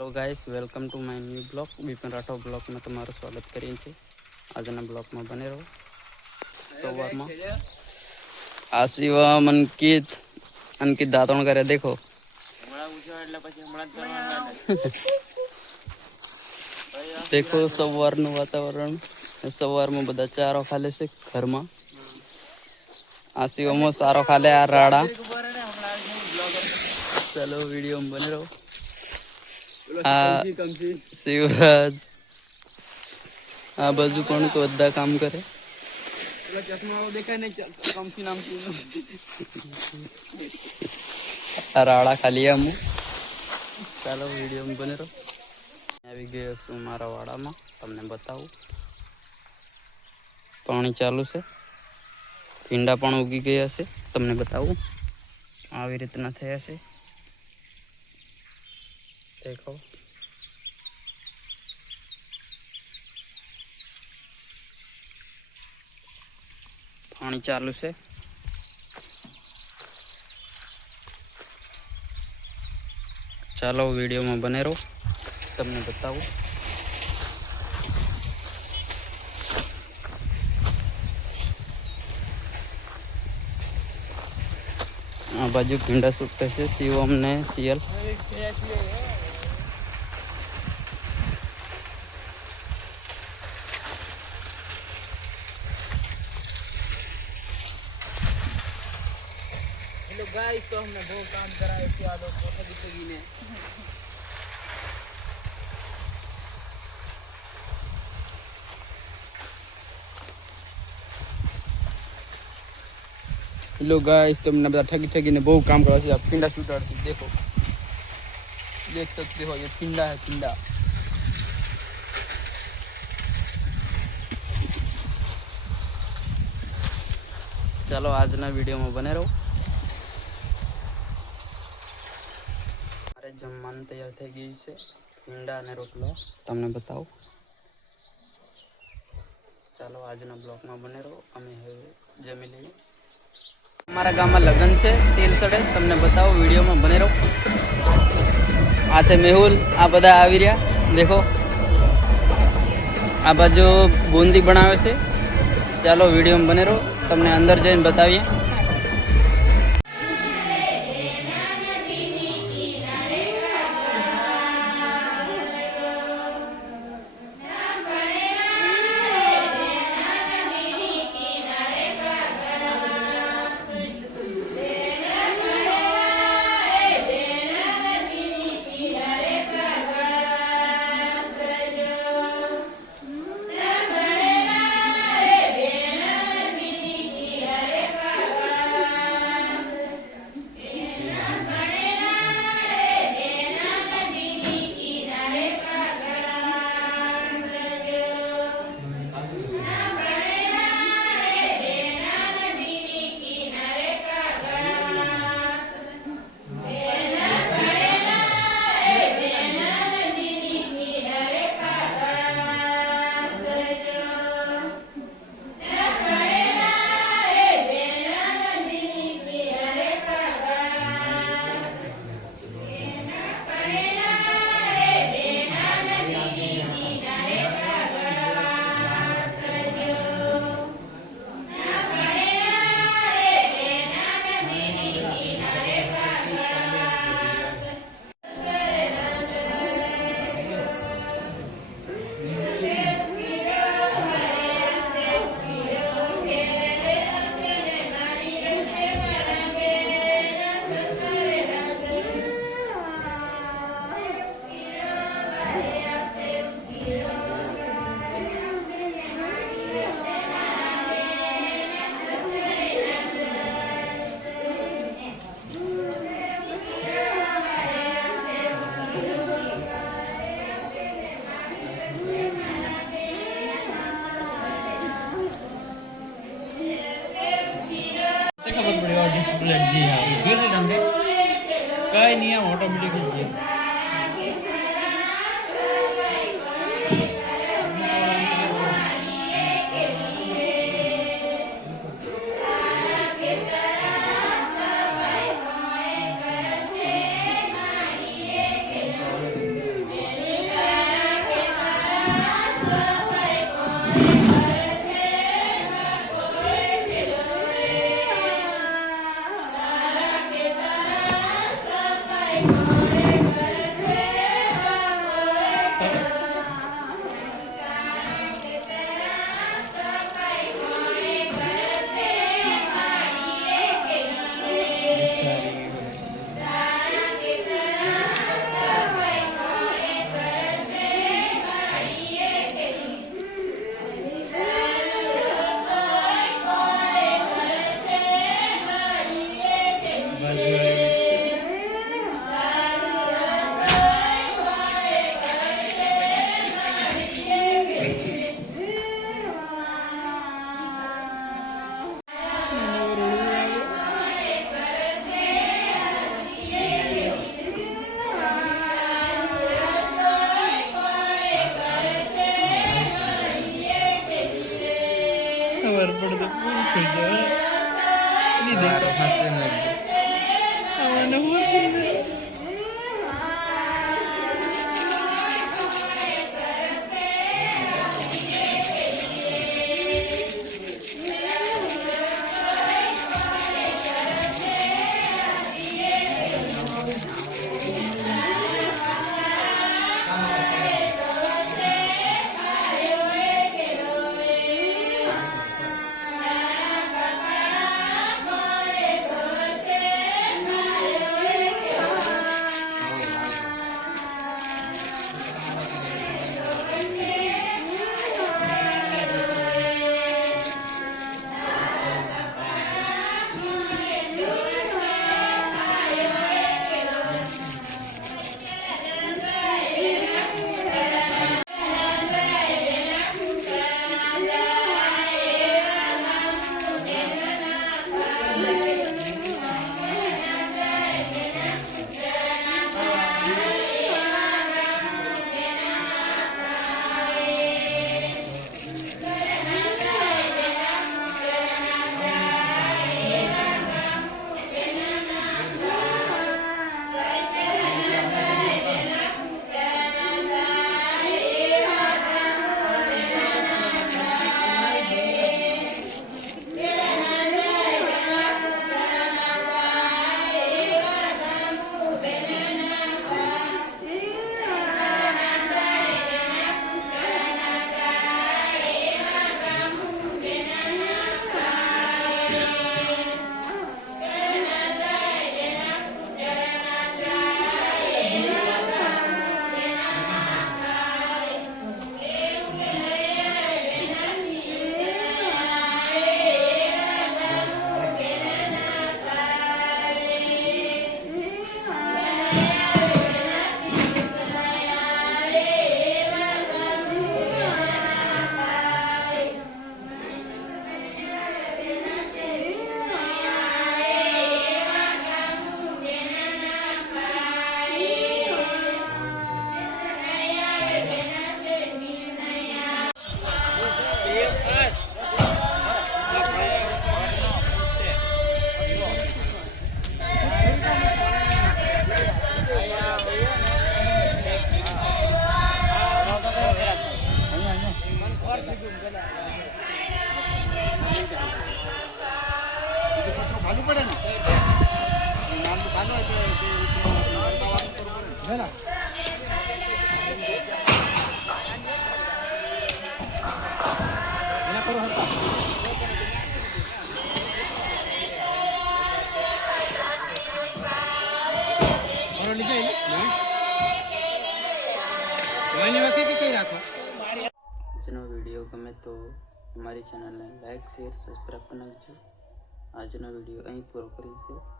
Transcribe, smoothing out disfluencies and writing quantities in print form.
Hello guys, welcome to my new blog Vipin Rathore blog में તમારું સ્વાગત કરીએ છીએ। આજના બ્લોગમાં બને રહો। સવારમાં આ શિવમ અંકિત દાંતણ કરે દેખો। देखो સવારનું વાતાવરણ। સવારમાં બધા ચારો ખાલે છે ઘરમાં। આ શિવમો સારો ખાલે આ રાડા। चलो वीडियो में बने रहो। शिवराज आ बाजू कौन को अद्दा काम करे। राड़ा खाली हम। चलो वीडियो में बने रहो। આવી ગયો છું મારા વાડામાં, તમને બતાવું। પાણી ચાલુ છે, ભીંડા પણ ઉગી ગયા છે, તમને બતાવું। આવી રીતના થયા છે, देखो। पानी चालू से। चलो वीडियो में बने रहो, तमने बताऊं। आ बाजू भींडा सूटे से शिवम ने सियल। हेलो गाइस, तो हमने बहुत काम करा है क्या लोग ठगी ने। हेलो गाइस, तो हमने बता ठगी ने बहुत काम करा है। आप पिंडा शूटर थी, देखो, देख सकते हो, ये पिंडा है, पिंडा। चलो आज ना वीडियो में बने रहो। जमवान तैयार થઈ ગઈ છે, ભીંડા અને રોટલો તમને બતાવું। ચાલો આજના બ્લોગમાં બને રહો, અમે હવે જમી લઈએ। અમારા ગામમાં લગન છે, તેલ સડે, તમને બતાવો, વિડીયોમાં બને રહો। આ છે મેહુલ, આ બધા આવી રહ્યા, દેખો। આ બાજુ બુંદી બનાવે છે। ચાલો વિડીયોમાં બને રહો, તમને અંદર જઈને બતાવીએ। जी हाँ कहीं नहीं है ऑटोमेटिक થઈ ગયો લીધો મારો હસવી નાખજો. આવાનો હું સુંદર ભાલું પડે ને નાનું ભાલું એટલે તે એના કરો હતા ઓર લીધે ને વાયની વખતે કે કઈ રાખો આજનો વિડીયો ગમે તો અમારી ચેનલને લાઈક શેર સબસ્ક્રાઈબ કરી નાખજો. આજનો વિડીયો અહીં પૂરો કરીએ છીએ.